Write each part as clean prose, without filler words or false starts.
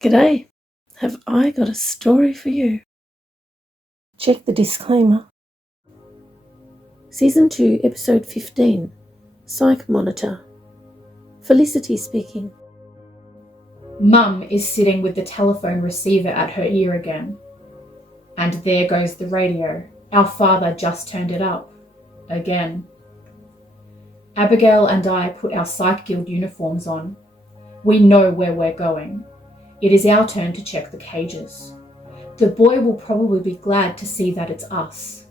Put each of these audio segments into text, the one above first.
G'day, have I got a story for you? Check the disclaimer. Season 2, Episode 15, Psych Monitor. Felicity speaking. Mum is sitting with the telephone receiver at her ear again. And there goes the radio. Our father just turned it up. Again. Abigail and I put our Psych Guild uniforms on. We know where we're going. It is our turn to check the cages. The boy will probably be glad to see that it's us.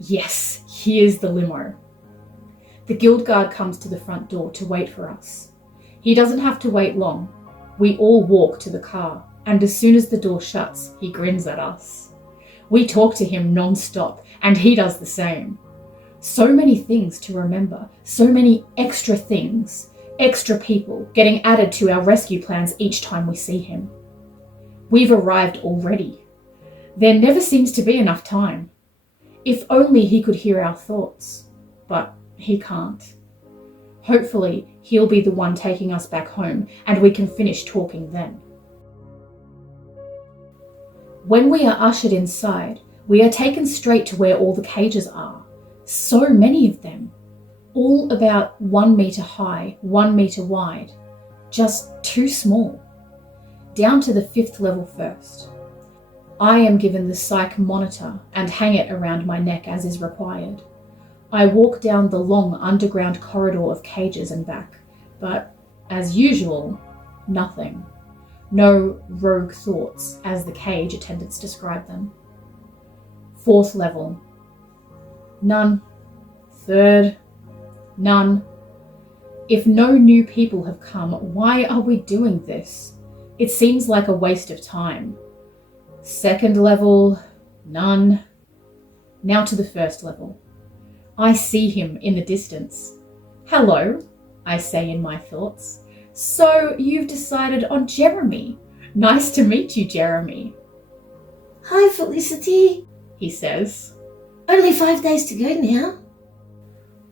Yes, here's the limo. The guild guard comes to the front door to wait for us. He doesn't have to wait long. We all walk to the car, and as soon as the door shuts, he grins at us. We talk to him non-stop, and he does the same. So many things to remember, so many extra things. Extra people getting added to our rescue plans each time we see him. We've arrived already. There never seems to be enough time. If only he could hear our thoughts, but he can't. Hopefully, he'll be the one taking us back home and we can finish talking then. When we are ushered inside, we are taken straight to where all the cages are. So many of them. All about 1 meter high, 1 meter wide, just too small. Down to the 5th level first. I am given the Psych Monitor and hang it around my neck as is required. I walk down the long underground corridor of cages and back, but as usual, nothing. No rogue thoughts, as the cage attendants describe them. 4th level. None. 3rd. None. If no new people have come, why are we doing this? It seems like a waste of time. 2nd level, none. Now to the 1st level. I see him in the distance. Hello, I say in my thoughts. So you've decided on Jeremy. Nice to meet you, Jeremy. Hi, Felicity, he says. Only 5 days to go now.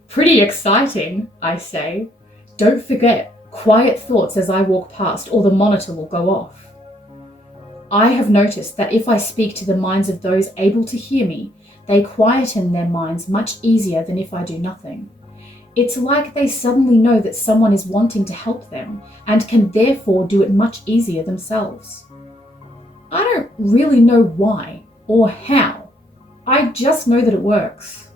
Pretty exciting, I say. Don't forget, quiet thoughts as I walk past or the monitor will go off. I have noticed that if I speak to the minds of those able to hear me, they quieten their minds much easier than if I do nothing. It's like they suddenly know that someone is wanting to help them and can therefore do it much easier themselves. I don't really know why or how. I just know that it works.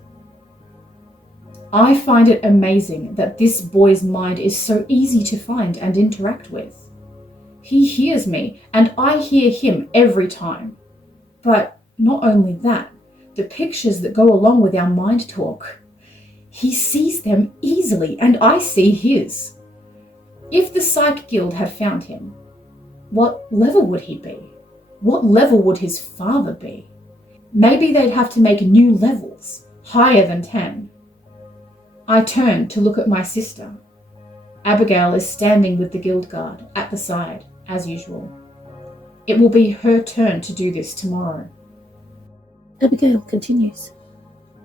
I find it amazing that this boy's mind is so easy to find and interact with. He hears me and I hear him every time. But not only that, the pictures that go along with our mind talk. He sees them easily and I see his. If the Psych Guild had found him, what level would he be? What level would his father be? Maybe they'd have to make new levels, higher than 10. I turn to look at my sister. Abigail is standing with the guild guard at the side, as usual. It will be her turn to do this tomorrow. Abigail continues.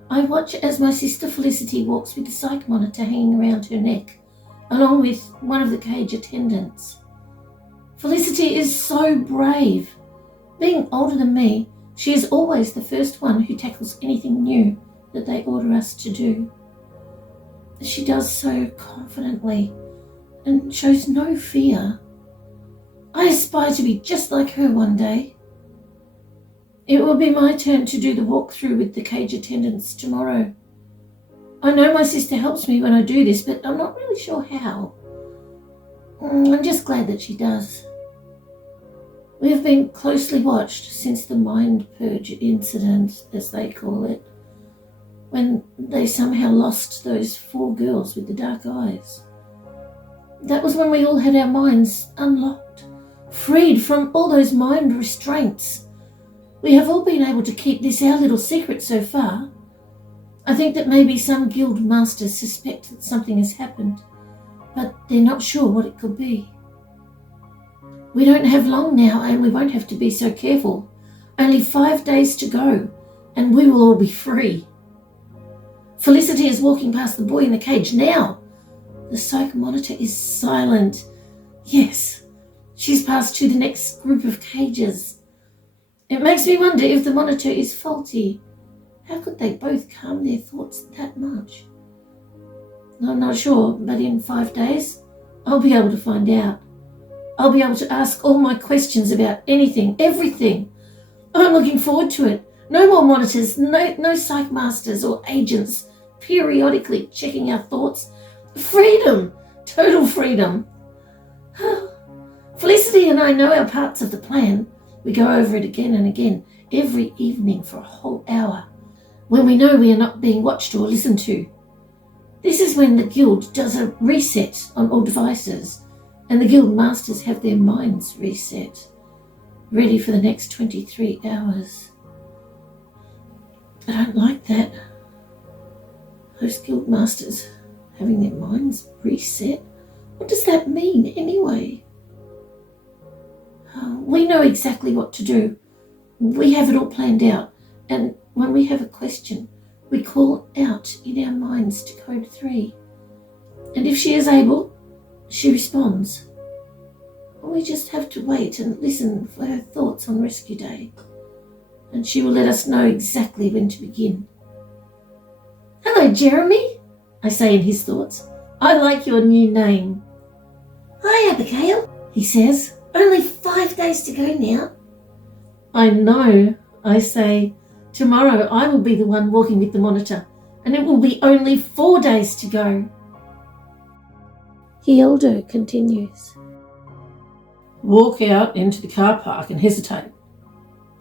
I watch as my sister Felicity walks with the Psych Monitor hanging around her neck, along with one of the cage attendants. Felicity is so brave. Being older than me, she is always the first one who tackles anything new that they order us to do. She does so confidently and shows no fear. I aspire to be just like her one day. It will be my turn to do the walkthrough with the cage attendants tomorrow. I know my sister helps me when I do this, but I'm not really sure how. I'm just glad that she does. We have been closely watched since the mind purge incident, as they call it, when they somehow lost those 4 girls with the dark eyes. That was when we all had our minds unlocked, freed from all those mind restraints. We have all been able to keep this our little secret so far. I think that maybe some guild masters suspect that something has happened, but they're not sure what it could be. We don't have long now and we won't have to be so careful. Only 5 days to go and we will all be free. Felicity is walking past the boy in the cage now. The Psych Monitor is silent. Yes, she's passed to the next group of cages. It makes me wonder if the monitor is faulty. How could they both calm their thoughts that much? I'm not sure, but in 5 days, I'll be able to find out. I'll be able to ask all my questions about anything, everything. I'm looking forward to it. No more monitors, no psych masters or agents periodically checking our thoughts. Freedom! Total freedom. Felicity and I know our parts of the plan. We go over it again and again, every evening for a whole hour, when we know we are not being watched or listened to. This is when the guild does a reset on all devices, and the guild masters have their minds reset, ready for the next 23 hours. I don't like that. Those guild masters having their minds reset. What does that mean anyway? We know exactly what to do. We have it all planned out, and when we have a question, we call out in our minds to code 3. And if she is able, she responds. We just have to wait and listen for her thoughts on rescue day, and she will let us know exactly when to begin. Hello, Jeremy, I say in his thoughts. I like your new name. Hi, Abigail, he says. Only 5 days to go now. I know, I say. Tomorrow I will be the one walking with the monitor, and it will be only 4 days to go. Hieldo continues. Walk out into the car park and hesitate.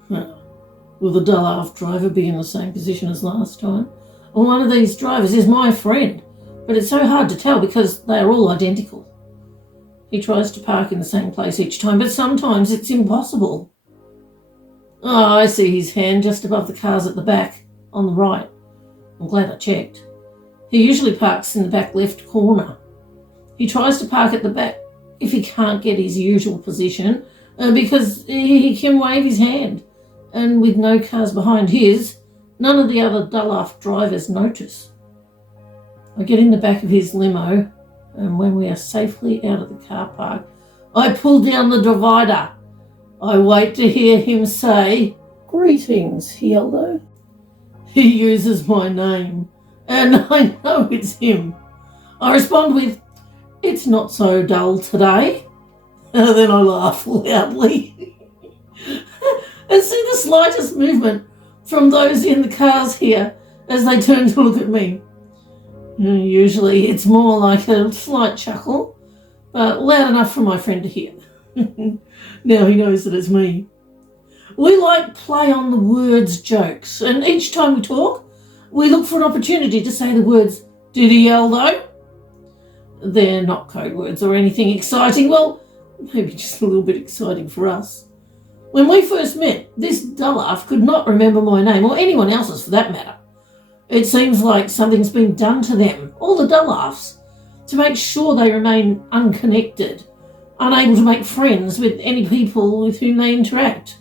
Will the dull-aft driver be in the same position as last time? Well, one of these drivers is my friend, but it's so hard to tell because they are all identical. He tries to park in the same place each time, but sometimes it's impossible. Oh, I see his hand just above the cars at the back, on the right. I'm glad I checked. He usually parks in the back left corner. He tries to park at the back if he can't get his usual position, because he can wave his hand, and with no cars behind his, none of the other dull-aft drivers notice. I get in the back of his limo, and when we are safely out of the car park, I pull down the divider. I wait to hear him say, Greetings, Hieldo. He uses my name, and I know it's him. I respond with, It's not so dull today. And then I laugh loudly and see the slightest movement from those in the cars here as they turn to look at me. Usually it's more like a slight chuckle, but loud enough for my friend to hear. Now he knows that it's me. We like play on the words jokes, and each time we talk, we look for an opportunity to say the words, Did he yell though? They're not code words or anything exciting. Well, maybe just a little bit exciting for us. When we first met, this dull-aft could not remember my name, or anyone else's for that matter. It seems like something's been done to them, all the dull-afts, to make sure they remain unconnected, unable to make friends with any people with whom they interact.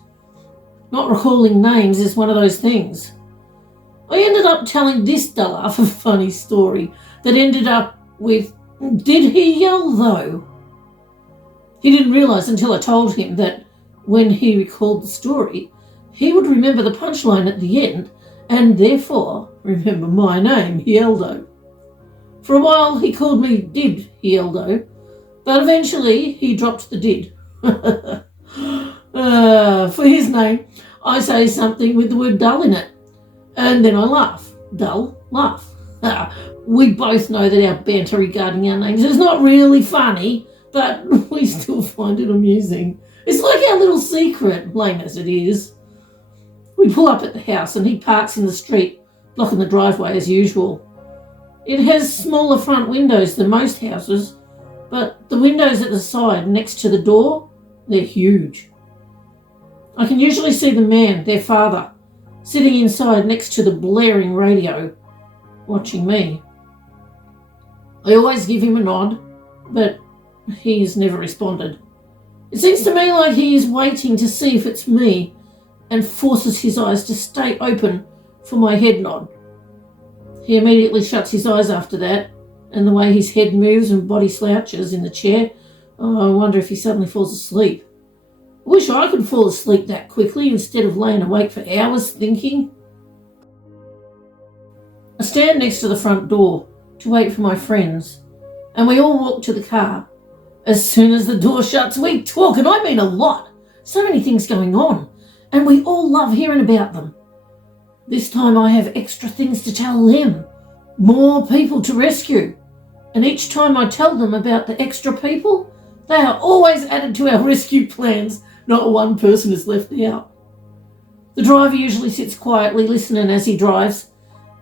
Not recalling names is one of those things. I ended up telling this dull-aft a funny story that ended up with, Did he yell though? He didn't realise until I told him that when he recalled the story, he would remember the punchline at the end and therefore remember my name, Hieldo. For a while he called me Did Hieldo, but eventually he dropped the did. For his name, I say something with the word dull in it, and then I laugh. Dull, laugh. We both know that our banter regarding our names is not really funny, but we still find it amusing. It's like our little secret, lame as it is. We pull up at the house and he parks in the street, blocking the driveway as usual. It has smaller front windows than most houses, but the windows at the side next to the door, they're huge. I can usually see the man, their father, sitting inside next to the blaring radio, watching me. I always give him a nod, but he has never responded. It seems to me like he is waiting to see if it's me and forces his eyes to stay open for my head nod. He immediately shuts his eyes after that, and the way his head moves and body slouches in the chair, Oh, I wonder if he suddenly falls asleep. I wish I could fall asleep that quickly instead of laying awake for hours thinking. I stand next to the front door to wait for my friends, and we all walk to the car. As soon as the door shuts, we talk, and I mean a lot. So many things going on, and we all love hearing about them. This time I have extra things to tell them, more people to rescue, and each time I tell them about the extra people, they are always added to our rescue plans. Not one person is left out. The driver usually sits quietly listening as he drives.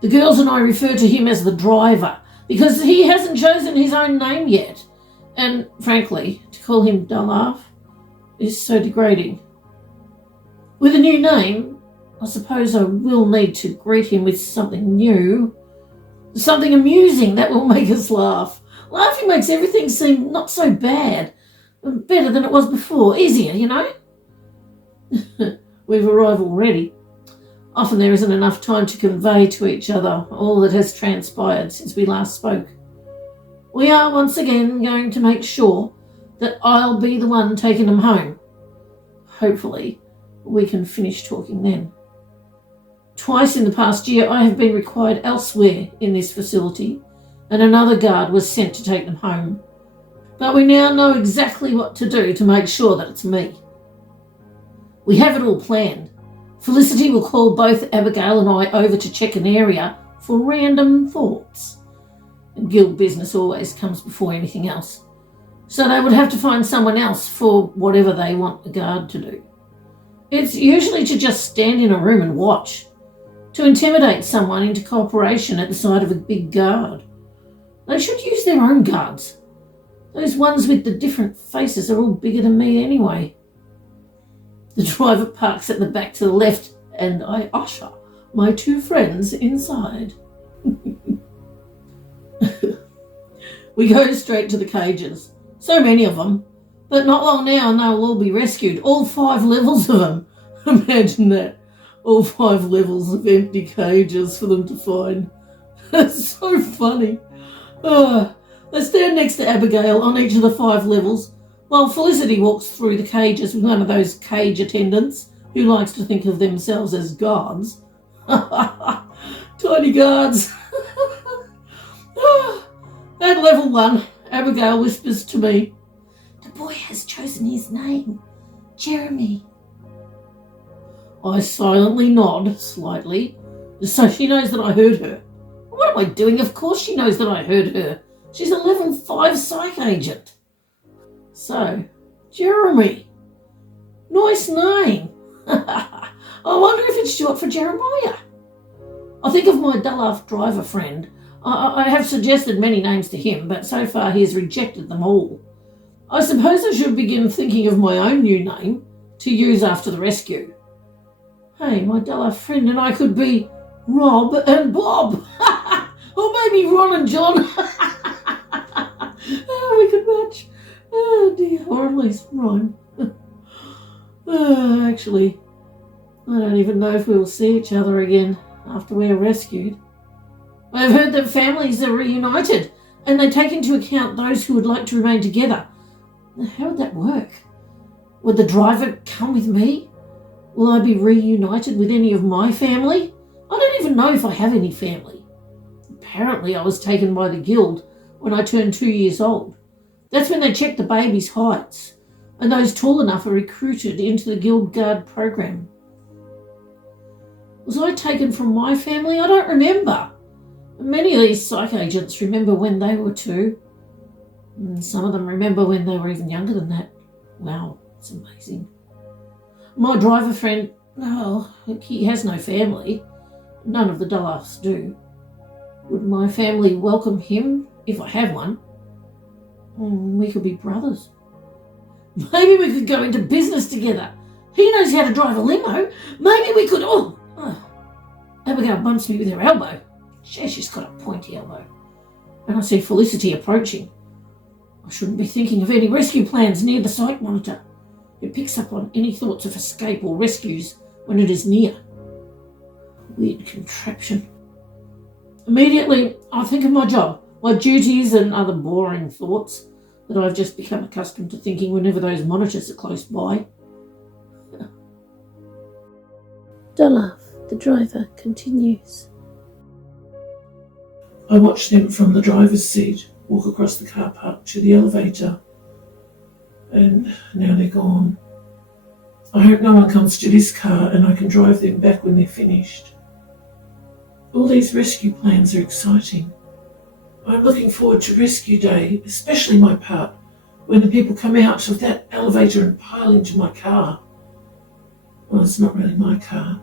The girls and I refer to him as the driver because he hasn't chosen his own name yet. And frankly, to call him Dalaf is so degrading. With a new name, I suppose I will need to greet him with something new. Something amusing that will make us laugh. Laughing makes everything seem not so bad. Better than it was before. Easier, you know? We've arrived already. Often there isn't enough time to convey to each other all that has transpired since we last spoke. We are once again going to make sure that I'll be the one taking them home. Hopefully, we can finish talking then. Twice in the past year, I have been required elsewhere in this facility, and another guard was sent to take them home. But we now know exactly what to do to make sure that it's me. We have it all planned. Felicity will call both Abigail and I over to check an area for random thoughts. And guild business always comes before anything else. So they would have to find someone else for whatever they want the guard to do. It's usually to just stand in a room and watch, to intimidate someone into cooperation at the side of a big guard. They should use their own guards. Those ones with the different faces are all bigger than me anyway. The driver parks at the back to the left, and I usher my two friends inside. We go straight to the cages. So many of them. But not long now and they'll all be rescued. All 5 levels of them. Imagine that. All 5 levels of empty cages for them to find. That's so funny. They stand next to Abigail on each of the 5 levels, while Felicity walks through the cages with one of those cage attendants who likes to think of themselves as guards. Tiny guards. At level 1, Abigail whispers to me, The boy has chosen his name, Jeremy. I silently nod slightly, so she knows that I heard her. What am I doing? Of course she knows that I heard her. She's a level 5 psych agent. So, Jeremy. Nice name. I wonder if it's short for Jeremiah. I think of my Dalaf driver friend. I have suggested many names to him, but so far he has rejected them all. I suppose I should begin thinking of my own new name to use after the rescue. Hey, my Dalaf friend and I could be Rob and Bob. Or maybe Ron and John. We could match. Oh dear, or at least rhyme. Actually, I don't even know if we'll see each other again after we are rescued. I've heard that families are reunited and they take into account those who would like to remain together. How would that work? Would the driver come with me? Will I be reunited with any of my family? I don't even know if I have any family. Apparently I was taken by the guild when I turned 2 years old. That's when they check the baby's heights, and those tall enough are recruited into the guild guard program. Was I taken from my family? I don't remember. Many of these psych agents remember when they were 2. And some of them remember when they were even younger than that. Wow, it's amazing. My driver friend, he has no family. None of the Dalafs do. Would my family welcome him if I have one? We could be brothers. Maybe we could go into business together. He knows how to drive a limo. Maybe we could... Abigail bumps me with her elbow. She's got a pointy elbow. And I see Felicity approaching. I shouldn't be thinking of any rescue plans near the psych monitor. It picks up on any thoughts of escape or rescues when it is near. Weird contraption. Immediately, I think of my job, my duties and other boring thoughts. that I've just become accustomed to thinking whenever those monitors are close by. Dolaf, the driver, continues. I watched them from the driver's seat walk across the car park to the elevator, and now they're gone. I hope no one comes to this car and I can drive them back when they're finished. All these rescue plans are exciting. I'm looking forward to rescue day, especially my part, when the people come out of that elevator and pile into my car. Well, it's not really my car,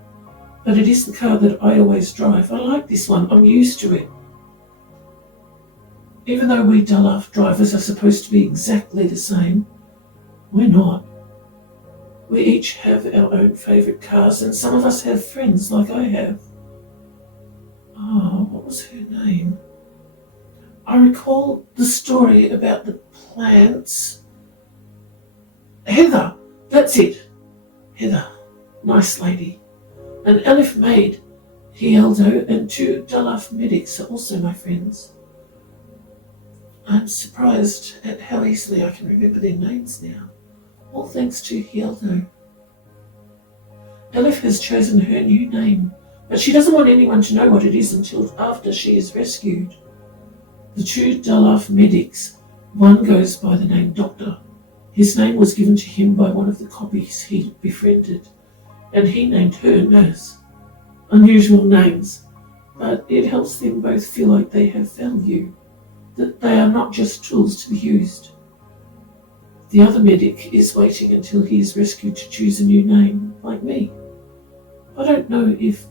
but it is the car that I always drive. I like this one. I'm used to it. Even though we Dolaf drivers are supposed to be exactly the same, we're not. We each have our own favourite cars, and some of us have friends like I have. Oh, what was her name? I recall the story about the plants. Heather, that's it. Heather, nice lady. An elf maid, Hieldo, and 2 Dolaf medics are also my friends. I'm surprised at how easily I can remember their names now, all thanks to Hieldo. Elif has chosen her new name, but she doesn't want anyone to know what it is until after she is rescued. The 2 Dolaf medics, one goes by the name Doctor. His name was given to him by one of the copies he befriended, and he named her Nurse. Unusual names, but it helps them both feel like they have value, that they are not just tools to be used. The other medic is waiting until he is rescued to choose a new name, like me. I don't know if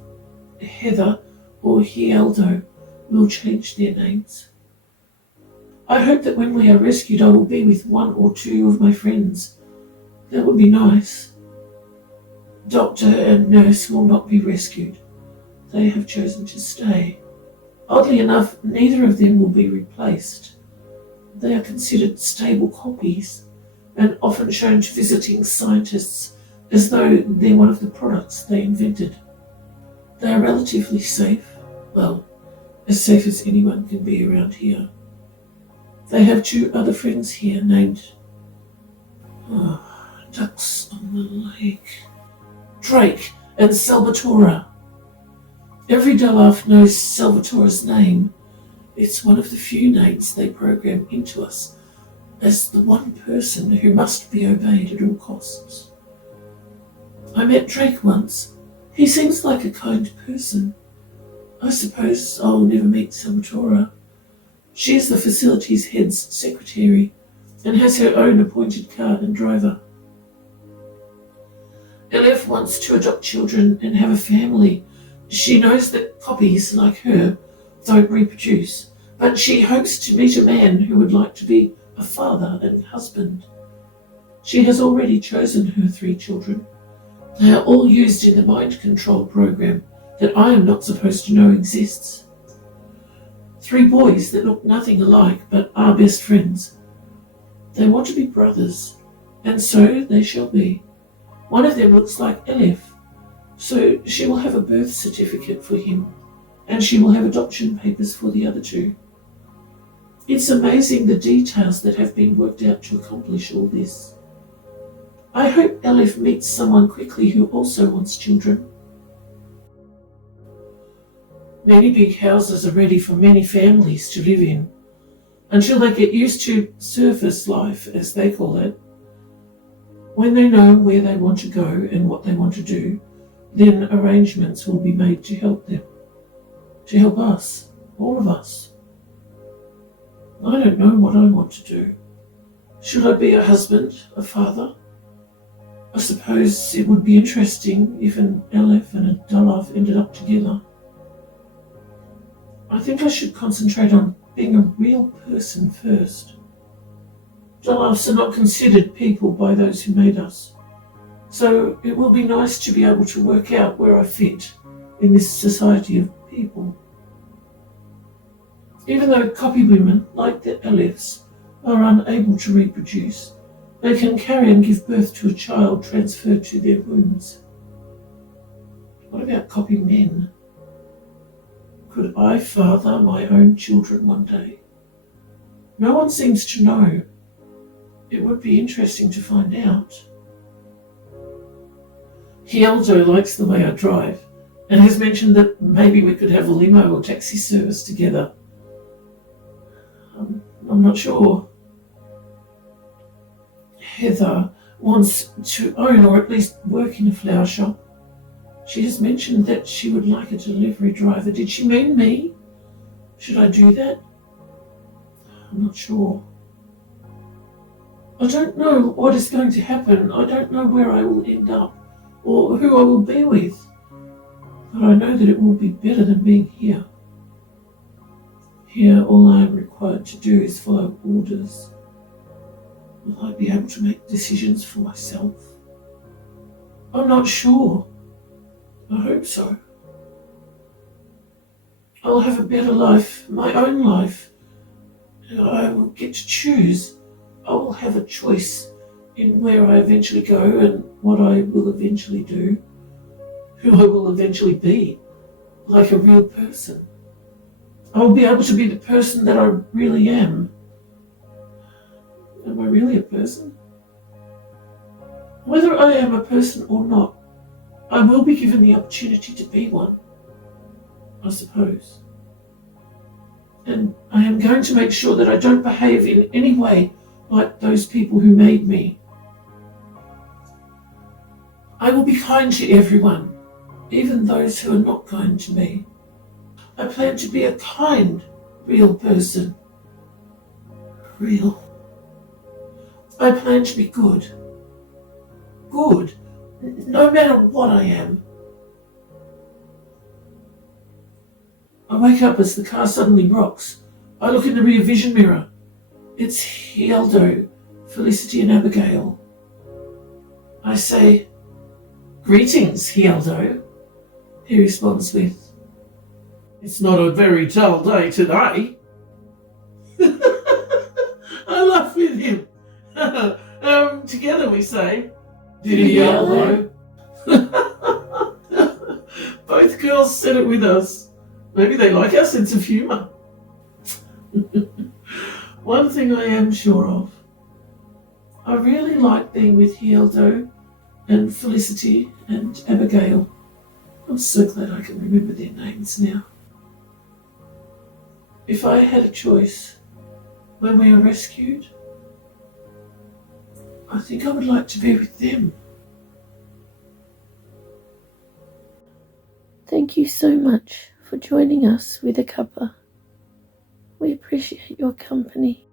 Heather or Hieldo will change their names. I hope that when we are rescued I will be with 1 or 2 of my friends. That would be nice. Doctor and Nurse will not be rescued. They have chosen to stay. Oddly enough, neither of them will be replaced. They are considered stable copies and often shown to visiting scientists as though they're one of the products they invented. They are relatively safe, well, as safe as anyone can be around here. They have 2 other friends here named Ducks on the Lake, Drake and Salvatore. Every Dolaf knows Salvatore's name. It's one of the few names they program into us as the one person who must be obeyed at all costs. I met Drake once. He seems like a kind person. I suppose I'll never meet Salvatore. She is the facility's head's secretary and has her own appointed car and driver. Elif wants to adopt children and have a family. She knows that copies like her don't reproduce, but she hopes to meet a man who would like to be a father and husband. She has already chosen her 3 children. They are all used in the mind control program that I am not supposed to know exists. 3 boys that look nothing alike but are best friends. They want to be brothers, and so they shall be. One of them looks like Elif, so she will have a birth certificate for him, and she will have adoption papers for the other 2. It's amazing the details that have been worked out to accomplish all this. I hope Elif meets someone quickly who also wants children. Many big houses are ready for many families to live in, until they get used to surface life, as they call it. When they know where they want to go and what they want to do, then arrangements will be made to help them. To help us, all of us. I don't know what I want to do. Should I be a husband, a father? I suppose it would be interesting if an Elif and a Dolaf ended up together. I think I should concentrate on being a real person first. Dolafs are not considered people by those who made us, so it will be nice to be able to work out where I fit in this society of people. Even though copy women, like the Elifs, are unable to reproduce, they can carry and give birth to a child transferred to their wombs. What about copy men? Could I father my own children one day? No one seems to know. It would be interesting to find out. Hieldo likes the way I drive and has mentioned that maybe we could have a limo or taxi service together. I'm not sure. Heather wants to own or at least work in a flower shop. She has mentioned that she would like a delivery driver. Did she mean me? Should I do that? I'm not sure. I don't know what is going to happen. I don't know where I will end up or who I will be with. But I know that it will be better than being here. Here, all I am required to do is follow orders. Will I be able to make decisions for myself? I'm not sure. I hope so. I'll have a better life, my own life. I will get to choose. I will have a choice in where I eventually go and what I will eventually do, who I will eventually be, like a real person. I will be able to be the person that I really am. Am I really a person? Whether I am a person or not, I will be given the opportunity to be one, I suppose. And I am going to make sure that I don't behave in any way like those people who made me. I will be kind to everyone, even those who are not kind to me. I plan to be a kind, real person. Real. I plan to be good. Good, no matter what I am. I wake up as the car suddenly rocks. I look in the rear vision mirror. It's Hieldo, Felicity and Abigail. I say, "Greetings, Hieldo." He responds with, "It's not a very dull day today." I laugh with him. Together we say, "Hieldo." Both girls said it with us. Maybe they like our sense of humour. One thing I am sure of. I really like being with Hieldo and Felicity and Abigail. I'm so glad I can remember their names now. If I had a choice when we were rescued, I think I would like to be with them. Thank you so much for joining us with a cuppa. We appreciate your company.